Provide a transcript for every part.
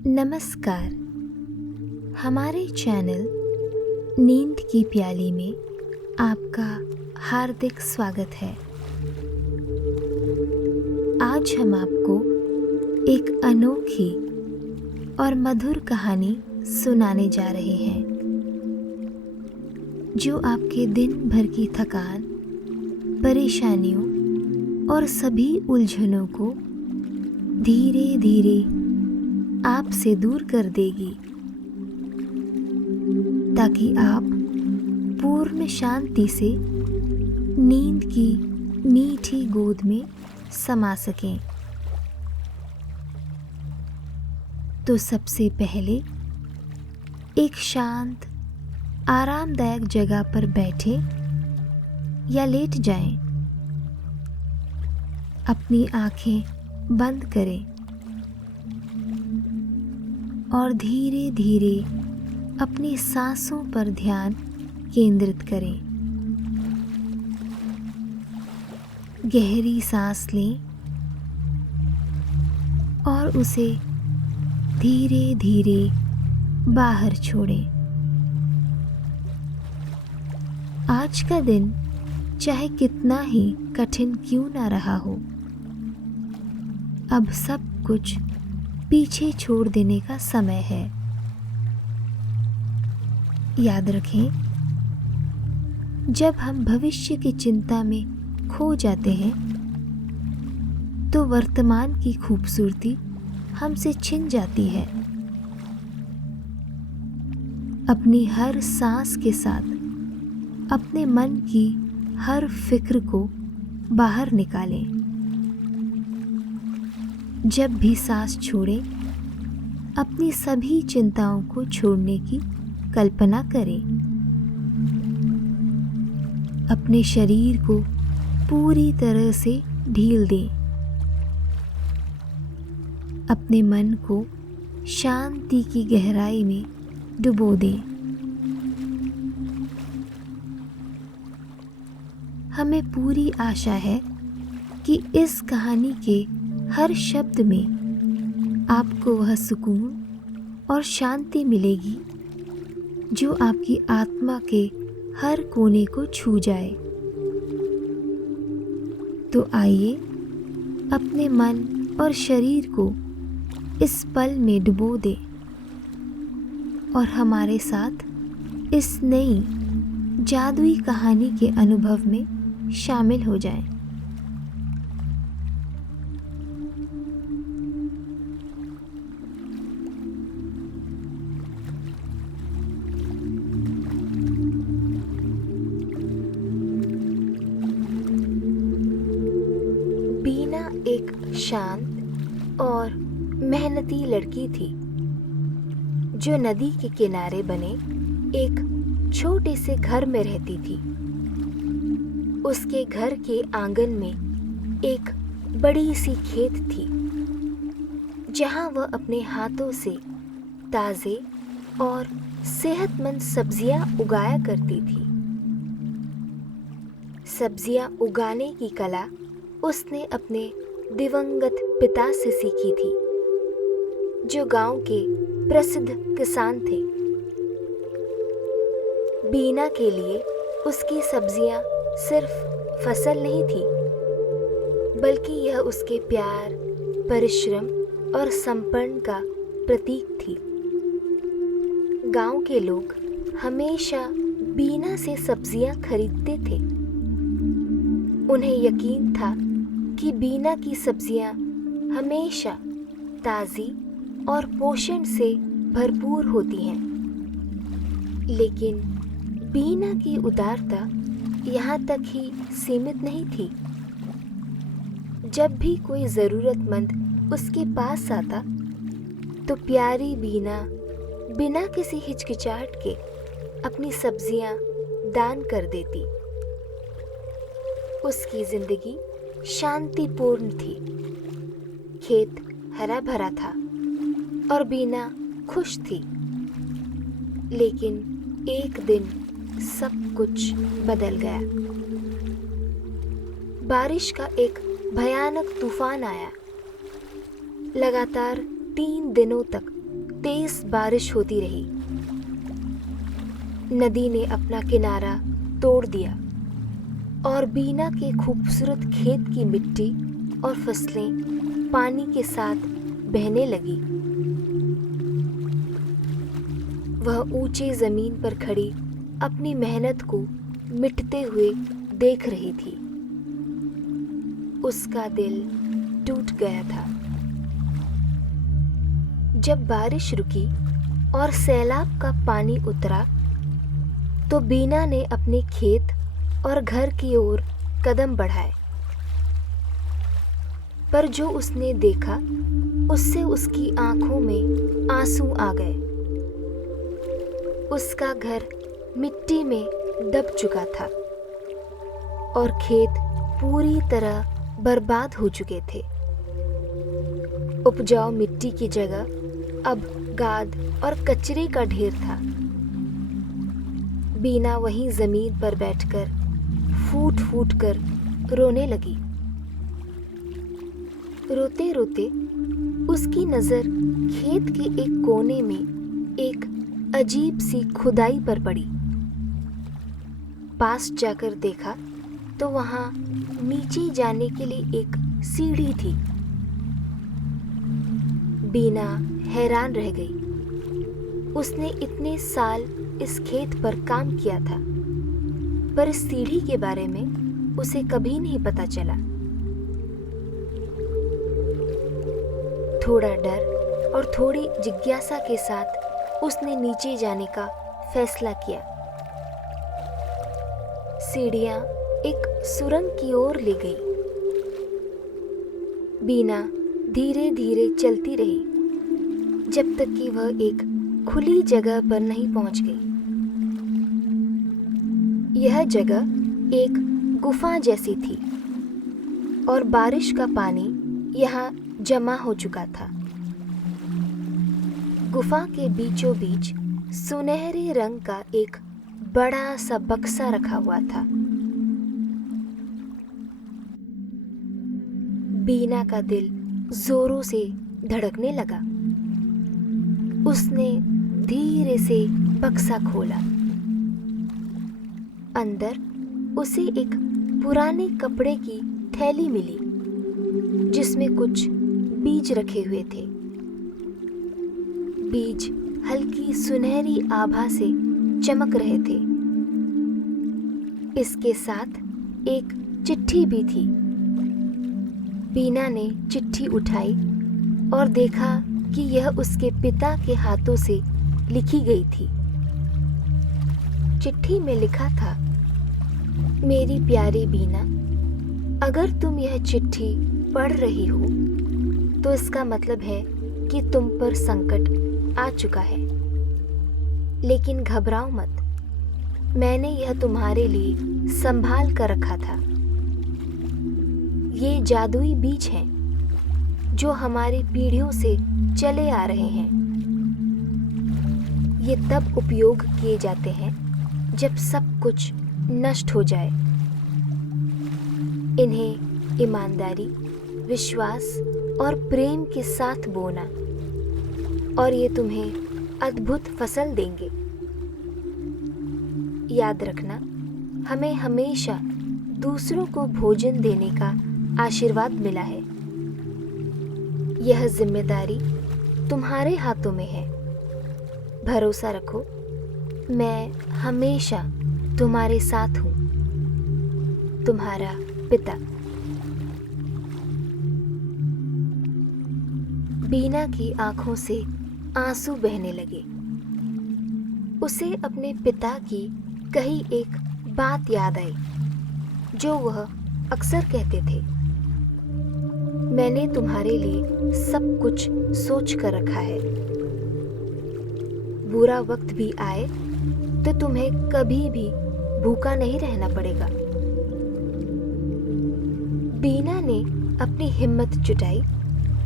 नमस्कार। हमारे चैनल नींद की प्याली में आपका हार्दिक स्वागत है। आज हम आपको एक अनोखी और मधुर कहानी सुनाने जा रहे हैं जो आपके दिन भर की थकान, परेशानियों और सभी उलझनों को धीरे धीरे आपसे दूर कर देगी, ताकि आप पूर्ण शांति से नींद की मीठी गोद में समा सकें। तो सबसे पहले एक शांत, आरामदायक जगह पर बैठें या लेट जाएं। अपनी आंखें बंद करें और धीरे धीरे अपनी सांसों पर ध्यान केंद्रित करें। गहरी सांस लें और उसे धीरे धीरे बाहर छोड़ें। आज का दिन चाहे कितना ही कठिन क्यों ना रहा हो, अब सब कुछ पीछे छोड़ देने का समय है। याद रखें, जब हम भविष्य की चिंता में खो जाते हैं तो वर्तमान की खूबसूरती हमसे छिन जाती है। अपनी हर सांस के साथ अपने मन की हर फिक्र को बाहर निकालें। जब भी सांस छोड़ें, अपनी सभी चिंताओं को छोड़ने की कल्पना करें। अपने शरीर को पूरी तरह से ढील दें। अपने मन को शांति की गहराई में डुबो दें। हमें पूरी आशा है कि इस कहानी के हर शब्द में आपको वह सुकून और शांति मिलेगी जो आपकी आत्मा के हर कोने को छू जाए। तो आइए अपने मन और शरीर को इस पल में डुबो दें और हमारे साथ इस नई जादुई कहानी के अनुभव में शामिल हो जाएं। बीना एक शांत और मेहनती लड़की थी जो नदी के किनारे बने एक छोटे से घर में रहती थी। उसके घर के आंगन में एक बड़ी सी खेत थी जहां वह अपने हाथों से ताजे और सेहतमंद सब्जियां उगाया करती थी। सब्जियां उगाने की कला उसने अपने दिवंगत पिता से सीखी थी, जो गांव के प्रसिद्ध किसान थे। बीना के लिए उसकी सब्जियां सिर्फ फसल नहीं थी, बल्कि यह उसके प्यार, परिश्रम और समर्पण का प्रतीक थी। गांव के लोग हमेशा बीना से सब्जियां खरीदते थे। उन्हें यकीन था कि बीना की सब्जियां हमेशा ताज़ी और पोषण से भरपूर होती हैं। लेकिन बीना की उदारता यहाँ तक ही सीमित नहीं थी। जब भी कोई ज़रूरतमंद उसके पास आता तो प्यारी बीना बिना किसी हिचकिचाहट के अपनी सब्जियां दान कर देती। उसकी जिंदगी शांतिपूर्ण थी। खेत हरा भरा था और बीना खुश थी। लेकिन एक दिन सब कुछ बदल गया। बारिश का एक भयानक तूफान आया। लगातार 3 दिनों तक तेज बारिश होती रही। नदी ने अपना किनारा तोड़ दिया और बीना के खूबसूरत खेत की मिट्टी और फसलें पानी के साथ बहने लगी। वह ऊंची जमीन पर खड़ी अपनी मेहनत को मिटते हुए देख रही थी। उसका दिल टूट गया था। जब बारिश रुकी और सैलाब का पानी उतरा तो बीना ने अपने खेत और घर की ओर कदम बढ़ाए, पर जो उसने देखा उससे उसकी आंखों में आंसू आ गए। उसका घर मिट्टी में दब चुका था और खेत पूरी तरह बर्बाद हो चुके थे। उपजाऊ मिट्टी की जगह अब गाद और कचरे का ढेर था। बीना वहीं जमीन पर बैठकर फूट फूट कर रोने लगी। रोते रोते उसकी नजर खेत के एक कोने में एक अजीब सी खुदाई पर पड़ी। पास जाकर देखा तो वहां नीचे जाने के लिए एक सीढ़ी थी। बीना हैरान रह गई। उसने इतने साल इस खेत पर काम किया था, पर इस सीढ़ी के बारे में उसे कभी नहीं पता चला। थोड़ा डर और थोड़ी जिज्ञासा के साथ उसने नीचे जाने का फैसला किया। सीढ़ियां एक सुरंग की ओर ले गई। बीना धीरे धीरे चलती रही जब तक कि वह एक खुली जगह पर नहीं पहुंच गई। यह जगह एक गुफा जैसी थी और बारिश का पानी यहाँ जमा हो चुका था। गुफा के बीचों बीच सुनहरे रंग का एक बड़ा सा बक्सा रखा हुआ था। बीना का दिल जोरों से धड़कने लगा। उसने धीरे से बक्सा खोला। अंदर उसे एक पुराने कपड़े की थैली मिली जिसमें कुछ बीज रखे हुए थे। बीज हल्की सुनहरी आभा से चमक रहे थे। इसके साथ एक चिट्ठी भी थी। बीना ने चिट्ठी उठाई और देखा कि यह उसके पिता के हाथों से लिखी गई थी। चिट्ठी में लिखा था, मेरी प्यारी बीना, अगर तुम यह चिट्ठी पढ़ रही हो तो इसका मतलब है कि तुम पर संकट आ चुका है। लेकिन घबराओ मत, मैंने यह तुम्हारे लिए संभाल कर रखा था। ये जादुई बीज हैं जो हमारी पीढ़ियों से चले आ रहे हैं। ये तब उपयोग किए जाते हैं जब सब कुछ नष्ट हो जाए। इन्हें ईमानदारी, विश्वास और प्रेम के साथ बोना और ये तुम्हें अद्भुत फसल देंगे। याद रखना, हमें हमेशा दूसरों को भोजन देने का आशीर्वाद मिला है। यह जिम्मेदारी तुम्हारे हाथों में है। भरोसा रखो, मैं हमेशा तुम्हारे साथ हूँ। तुम्हारा पिता। बीना की आंखों से आंसू बहने लगे। उसे अपने पिता की कही एक बात याद आई जो वह अक्सर कहते थे, मैंने तुम्हारे लिए सब कुछ सोच कर रखा है। बुरा वक्त भी आए तो तुम्हें कभी भी भूखा नहीं रहना पड़ेगा। बीना ने अपनी हिम्मत जुटाई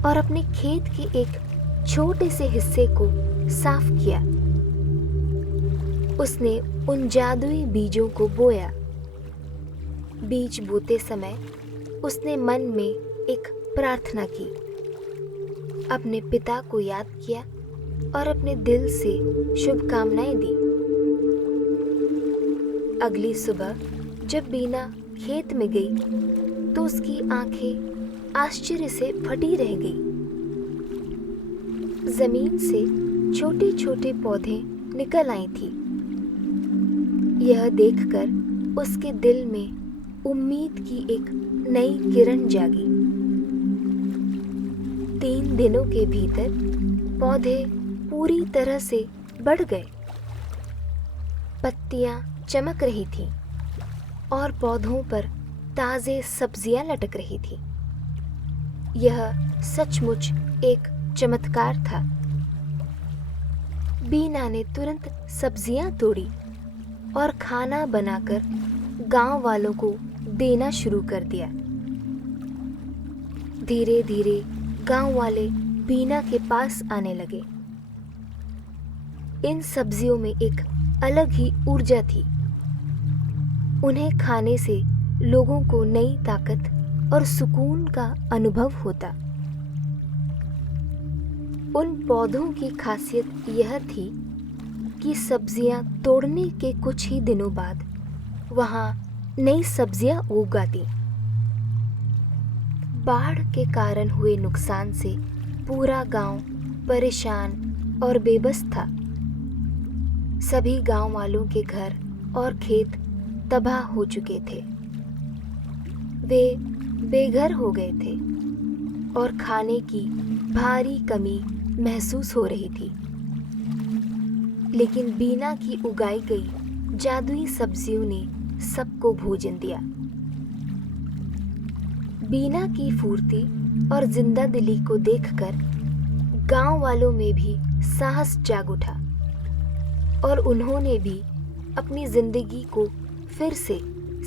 और अपने खेत के एक छोटे से हिस्से को साफ किया। उसने उन जादुई बीजों को बोया। बीज बोते समय उसने मन में एक प्रार्थना की, अपने पिता को याद किया और अपने दिल से शुभकामनाएं दी। अगली सुबह जब बीना खेत में गई तो उसकी आंखें आश्चर्य से फटी रह गई। जमीन से छोटे छोटे पौधे निकल आई थी। यह देखकर उसके दिल में उम्मीद की एक नई किरण जागी। 3 दिनों के भीतर पौधे पूरी तरह से बढ़ गए। पत्तियां चमक रही थीं और पौधों पर ताजे सब्जियां लटक रही थी। यह सचमुच एक चमत्कार था। बीना ने तुरंत सब्जियां तोड़ी और खाना बनाकर गांव वालों को देना शुरू कर दिया। धीरे धीरे गांव वाले बीना के पास आने लगे। इन सब्जियों में एक अलग ही ऊर्जा थी। उन्हें खाने से लोगों को नई ताकत और सुकून का अनुभव होता। उन पौधों की खासियत यह थी कि सब्जियां तोड़ने के कुछ ही दिनों बाद वहां नई सब्जियां उग आती। बाढ़ के कारण हुए नुकसान से पूरा गांव परेशान और बेबस था। सभी गांव वालों के घर और खेत तबाह हो चुके थे। वे बेघर हो गए थे और खाने की भारी कमी महसूस हो रही थी। लेकिन बीना की उगाई गई जादुई सब्जियों ने सबको भोजन दिया। बीना की फुर्ती और जिंदा दिली को देखकर गांव वालों में भी साहस जाग उठा और उन्होंने भी अपनी जिंदगी को फिर से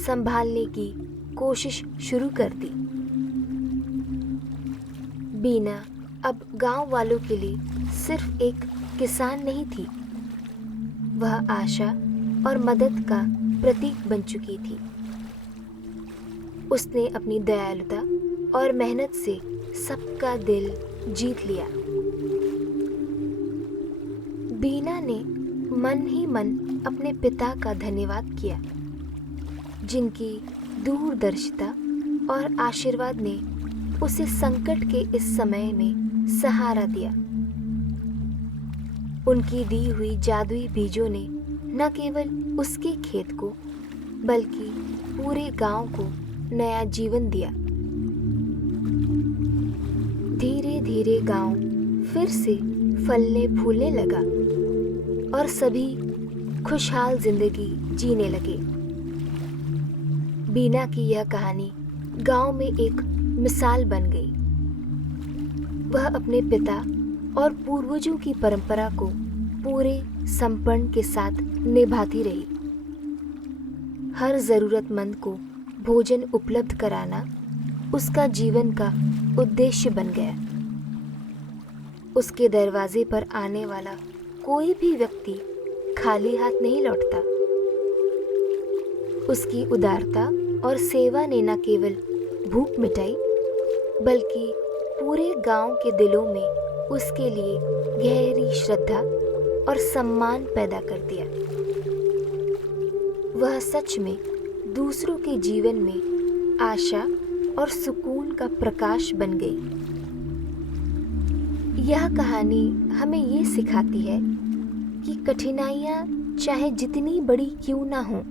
संभालने की कोशिश शुरू कर दी। बीना अब गांव वालों के लिए सिर्फ एक किसान नहीं थी, वह आशा और मदद का प्रतीक बन चुकी थी। उसने अपनी दयालुता और मेहनत से सबका दिल जीत लिया। बीना ने मन ही मन अपने पिता का धन्यवाद किया, जिनकी दूरदर्शिता और आशीर्वाद ने उसे संकट के इस समय में सहारा दिया। उनकी दी हुई जादुई बीजों ने न केवल उसके खेत को बल्कि पूरे गांव को नया जीवन दिया। धीरे धीरे गांव फिर से फलने फूलने लगा और सभी खुशहाल जिंदगी जीने लगे। बीना की यह कहानी गांव में एक मिसाल बन गई। वह अपने पिता और पूर्वजों की परंपरा को पूरे समर्पण के साथ निभाती रही। हर जरूरतमंद को भोजन उपलब्ध कराना उसका जीवन का उद्देश्य बन गया। उसके दरवाजे पर आने वाला कोई भी व्यक्ति खाली हाथ नहीं लौटता। उसकी उदारता और सेवा ने न केवल भूख मिटाई बल्कि पूरे गांव के दिलों में उसके लिए गहरी श्रद्धा और सम्मान पैदा कर दिया। वह सच में दूसरों के जीवन में आशा और सुकून का प्रकाश बन गई। यह कहानी हमें ये सिखाती है कि कठिनाइयाँ चाहे जितनी बड़ी क्यों ना हों,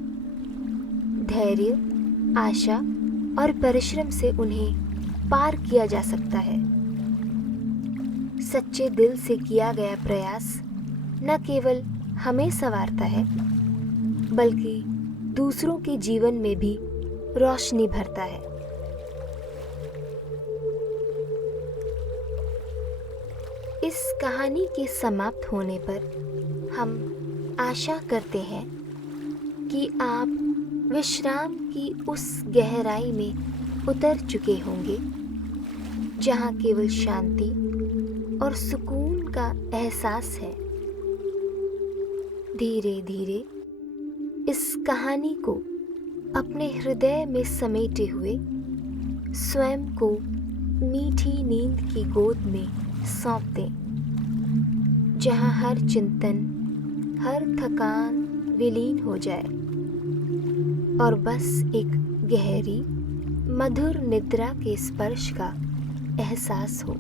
धैर्य, आशा और परिश्रम से उन्हें पार किया जा सकता है। सच्चे दिल से किया गया प्रयास न केवल हमें संवारता है बल्कि दूसरों के जीवन में भी रोशनी भरता है। इस कहानी के समाप्त होने पर हम आशा करते हैं कि आप विश्राम की उस गहराई में उतर चुके होंगे जहाँ केवल शांति और सुकून का एहसास है। धीरे धीरे इस कहानी को अपने हृदय में समेटे हुए स्वयं को मीठी नींद की गोद में सौंप दें, जहाँ हर चिंतन, हर थकान विलीन हो जाए और बस एक गहरी मधुर निद्रा के स्पर्श का एहसास हो।